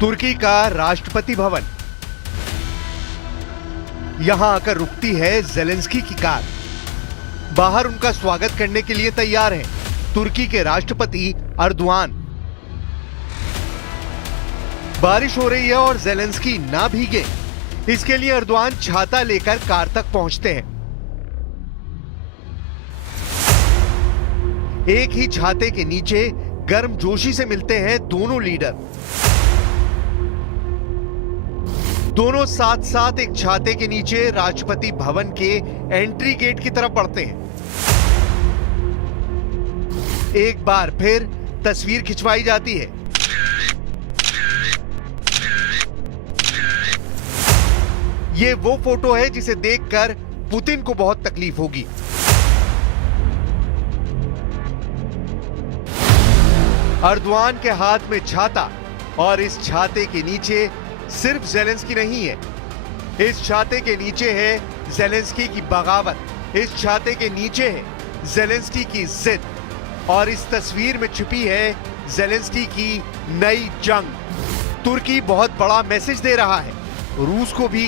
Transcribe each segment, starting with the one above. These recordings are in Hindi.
तुर्की का राष्ट्रपति भवन। यहां आकर रुकती है जेलेंस्की की कार। बाहर उनका स्वागत करने के लिए तैयार हैं तुर्की के राष्ट्रपति अर्दोआन। बारिश हो रही है और जेलेंस्की ना भीगे, इसके लिए अर्दोआन छाता लेकर कार तक पहुंचते हैं। एक ही छाते के नीचे गर्मजोशी से मिलते हैं दोनों लीडर। दोनों साथ साथ एक छाते के नीचे राष्ट्रपति भवन के एंट्री गेट की तरफ बढ़ते हैं। एक बार फिर तस्वीर खिंचवाई जाती है। ये वो फोटो है जिसे देखकर पुतिन को बहुत तकलीफ होगी। अर्दोआन के हाथ में छाता, और इस छाते के नीचे सिर्फ जेलेंस्की नहीं है, इस छाते के नीचे है जेलेंस्की की बगावत, इस छाते के नीचे है जेलेंस्की की जिद, और इस तस्वीर में छुपी है जेलेंस्की की नई जंग। तुर्की बहुत बड़ा मैसेज दे रहा है, रूस को भी,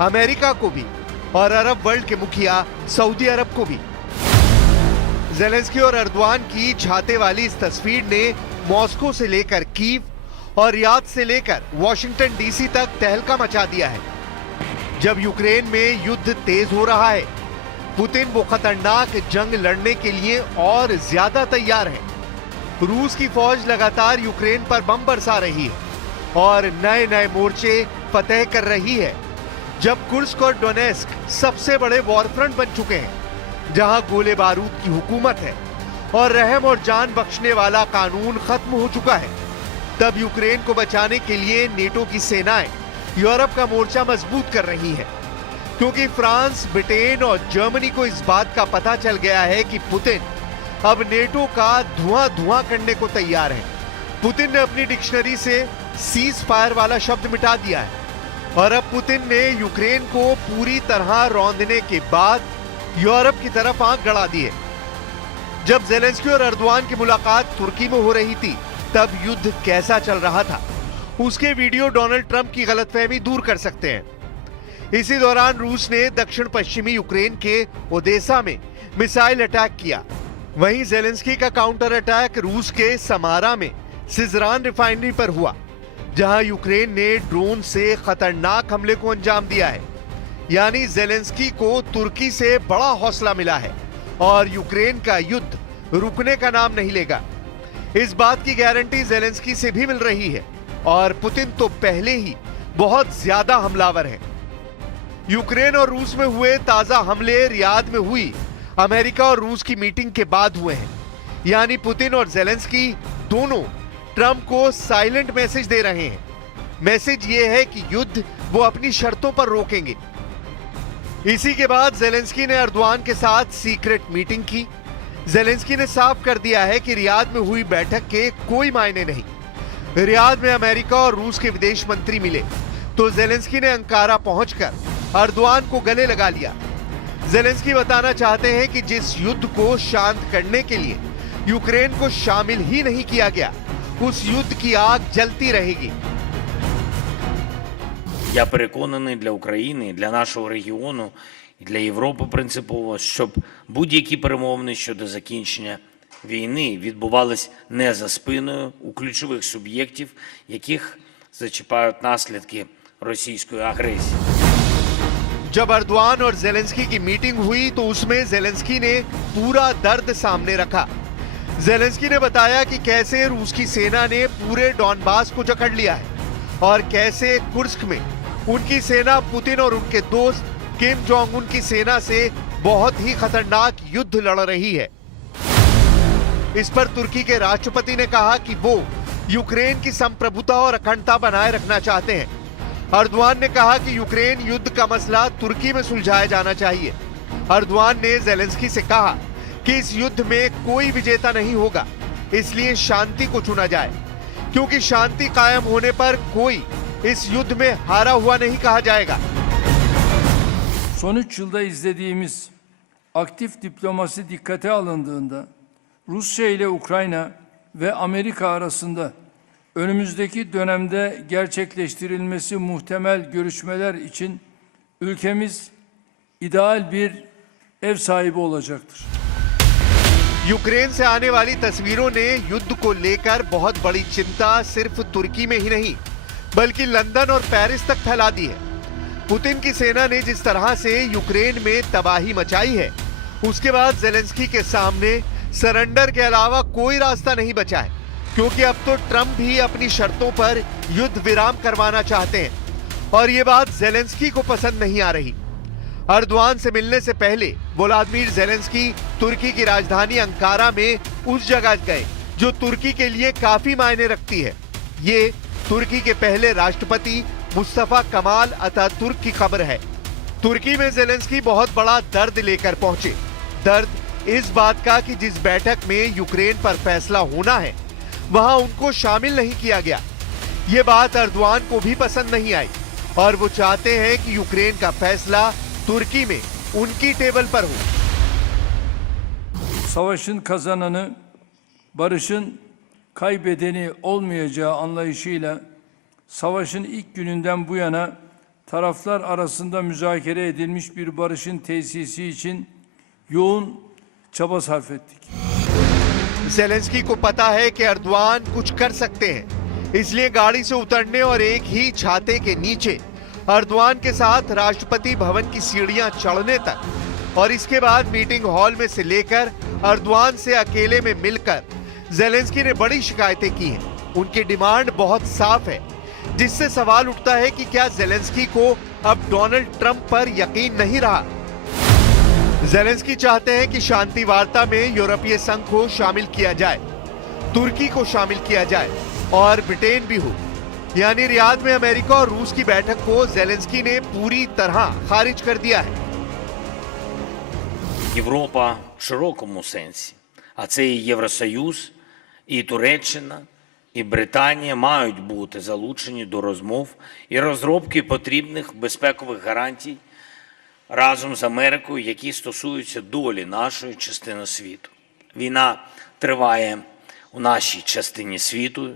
अमेरिका को भी, और अरब वर्ल्ड के मुखिया सऊदी अरब को भी। जेलेंस्की और अर्दोआन की छाते वाली इस तस्वीर ने मॉस्को से लेकर कीव और रियाद से लेकर वॉशिंगटन डीसी तक तहलका मचा दिया है। जब यूक्रेन में युद्ध तेज हो रहा है, पुतिन वो खतरनाक जंग लड़ने के लिए और ज्यादा तैयार है। रूस की फौज लगातार यूक्रेन पर बम बरसा रही है और नए नए मोर्चे फतेह कर रही है। जब कुर्स्क और डोनेस्क सबसे बड़े वॉरफ्रंट बन चुके हैं, जहां गोले बारूद की हुकूमत है और रहम और जान बख्शने वाला कानून खत्म हो चुका है, तब यूक्रेन को बचाने के लिए नेटो की सेनाएं यूरोप का मोर्चा मजबूत कर रही है। क्योंकि फ्रांस, ब्रिटेन और जर्मनी को इस बात का पता चल गया है कि पुतिन अब नेटो का धुआं धुआं करने को तैयार है। पुतिन ने अपनी डिक्शनरी से सीज फायर वाला शब्द मिटा दिया है, और अब पुतिन ने यूक्रेन को पूरी तरह रौंदने के बाद यूरोप की तरफ आंख गड़ा दी है। जब जेलेंस्की और अर्दोआन की मुलाकात तुर्की में हो रही थी, तब युद्ध कैसा चल रहा था, उसके वीडियो डोनाल्ड ट्रंप की गलतफहमी दूर कर सकते हैं। इसी दौरान रूस ने दक्षिण पश्चिमी यूक्रेन के ओदेसा में मिसाइल अटैक किया। वहीं जेलेंस्की का काउंटर अटैक रूस के समारा में सिजरान रिफाइनरी पर हुआ, जहां यूक्रेन ने ड्रोन से खतरनाक हमले को अंजाम दिया है। यानी जेलेंस्की को तुर्की से बड़ा हौसला मिला है और यूक्रेन का युद्ध रुकने का नाम नहीं लेगा। इस बात की गारंटी जेलेंस्की से भी मिल रही है, और पुतिन तो पहले ही बहुत ज्यादा हमलावर है। यूक्रेन और रूस में हुए ताजा हमले रियाद में हुई अमेरिका और रूस की मीटिंग के बाद हुए हैं। यानी पुतिन और जेलेंस्की दोनों ट्रंप को साइलेंट मैसेज दे रहे हैं। मैसेज ये है कि युद्ध वो अपनी शर्तों पर रोकेंगे। इसी के बाद जेलेंस्की ने अर्दोआन के साथ सीक्रेट मीटिंग की। जेलेंस्की ने साफ कर दिया है कि रियाद में हुई बैठक के कोई मायने नहीं। रियाद में अमेरिका और रूस के विदेश मंत्री मिले तो जेलेंस्की ने अंकारा पहुंचकर अर्दोआन को गले लगा लिया। जेलेंस्की बताना चाहते हैं कि जिस युद्ध को शांत करने के लिए यूक्रेन को शामिल ही नहीं किया गया, उस युद्ध की आग जलती रहेगी। Я переконаний, для України, для нашого регіону і для Європи принципово, щоб будь-які перемовини щодо закінчення війни відбувались не за спиною у ключових суб'єктів, яких зачіпають наслідки російської агресії. जब अर्दोआन और जेलेंस्की की मीटिंग हुई तो उसमें जेलेंस्की ने पूरा दर्द सामने रखा। जेलेंस्की ने बताया कि कैसे रूस की सेना ने पूरे डॉनबास को जकड़ लिया है और कैसे कुर्स्क में उनकी सेना पुतिन और उनके दोस्त किम जोंग उन की सेना से बहुत ही खतरनाक युद्ध लड़ रही है। इस पर तुर्की के राष्ट्रपति ने कहा कि वो यूक्रेन की संप्रभुता और अखंडता बनाए रखना चाहते हैं। अर्दोआन ने कहा कि यूक्रेन युद्ध का मसला तुर्की में सुलझाया जाना चाहिए। अर्दोआन ने जेलेंस्की से कहा कि इस युद्ध में कोई विजेता नहीं होगा, इसलिए शांति को चुना जाए, क्योंकि शांति कायम होने पर कोई इस युद्ध में हारा हुआ नहीं कहा जाएगा। Son 3 yılda izlediğimiz aktif diplomasi dikkate alındığında Rusya ile Ukrayna ve Amerika arasında önümüzdeki dönemde gerçekleştirilmesi muhtemel görüşmeler için ülkemiz ideal bir ev sahibi olacaktır. Ukraine से आने वाली तस्वीरों ने युद्ध को लेकर बहुत बड़ी चिंता सिर्फ तुर्की में ही नहीं बल्कि लंदन और पेरिस तक फैला दी है। पुतिन की सेना ने जिस तरह से यूक्रेन में तबाही मचाई है, उसके बाद जेलेंस्की के सामने सरेंडर के अलावा कोई रास्ता नहीं बचा है, क्योंकि अब तो ट्रंप भी अपनी शर्तों पर युद्ध विराम करवाना चाहते हैं और ये बात जेलेंस्की को पसंद नहीं आ रही। अर्दवान से मिलने से पहले वोलोदिमीर जेलेंस्की तुर्की की राजधानी अंकारा में उस जगह गए जो तुर्की के लिए काफी मायने रखती है। ये तुर्की के पहले राष्ट्रपति मुस्तफा कमाल अतातुर्क की खबर है। तुर्की में जेलेंस्की बहुत बड़ा दर्द लेकर पहुंचे। दर्द इस बात का कि जिस बैठक में यूक्रेन पर फैसला होना है वहां उनको शामिल नहीं किया गया। ये बात अर्दवान को भी पसंद नहीं आई और वो चाहते हैं कि यूक्रेन का फैसला तुर्की में उनकी टेबल पर हो। Savaşın kazananı, barışın kaybedeni olmayacağı anlayışıyla savaşın ilk gününden bu yana taraflar arasında müzakere edilmiş bir barışın tesisi için yoğun çaba sarf ettik. Zelensky को पता है कि अर्दवान कुछ कर सकते हैं, इसलिए गाड़ी से उतरने और एक ही छाते के नीचे अर्दवान के साथ राष्ट्रपति भवन की सीढ़ियां चढ़ने तक और इसके बाद मीटिंग हॉल में से लेकर अर्दवान से अकेले में मिलकर जेलेंस्की ने बड़ी शिकायतें की हैं। उनकी डिमांड बहुत साफ है, जिससे सवाल उठता है कि क्या जेलेंस्की को अब डोनाल्ड ट्रंप पर यकीन नहीं रहा। जेलेंस्की चाहते हैं कि शांति वार्ता में यूरोपीय संघ को शामिल किया जाए, तुर्की को शामिल किया जाए और ब्रिटेन भी हो। यानी रियाद में अमेरिका और रूस की बैठक को जेलेंस्की ने पूरी तरह खारिज कर दिया है। Європа в широкому сенсі, а це і Євросоюз, і Туреччина, і Британія мають бути залучені до розмов і розробки потрібних безпекових гарантій разом з Америкою, які стосуються долі нашої частини світу. Війна триває у нашій частині світу.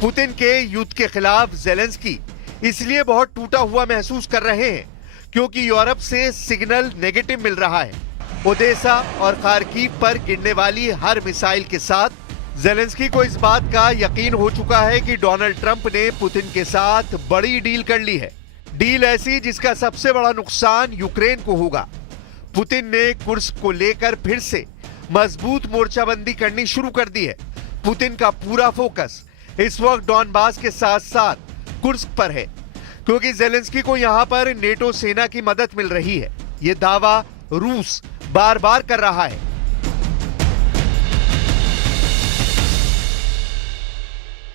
पुतिन के युद्ध के खिलाफ जेलेंस्की इसलिए बहुत टूटा हुआ महसूस कर रहे हैं क्योंकि यूरोप से सिग्नल नेगेटिव मिल रहा है। ओडेसा और खार्किव पर गिरने वाली हर मिसाइल के साथ जेलेंस्की को इस बात का यकीन हो चुका है कि डोनाल्ड ट्रंप ने पुतिन के साथ बड़ी डील कर ली है। डील ऐसी जिसका सबसे बड़ा नुकसान यूक्रेन को होगा। पुतिन ने कुर्स्क को लेकर फिर से मजबूत मोर्चाबंदी करनी शुरू कर दी है। पुतिन का पूरा फोकस इस वक्त डॉनबास के साथ साथ कुर्स्क पर है, क्योंकि जेलेंस्की को यहां पर नेटो सेना की मदद मिल रही है। ये दावा रूस बार बार कर रहा है।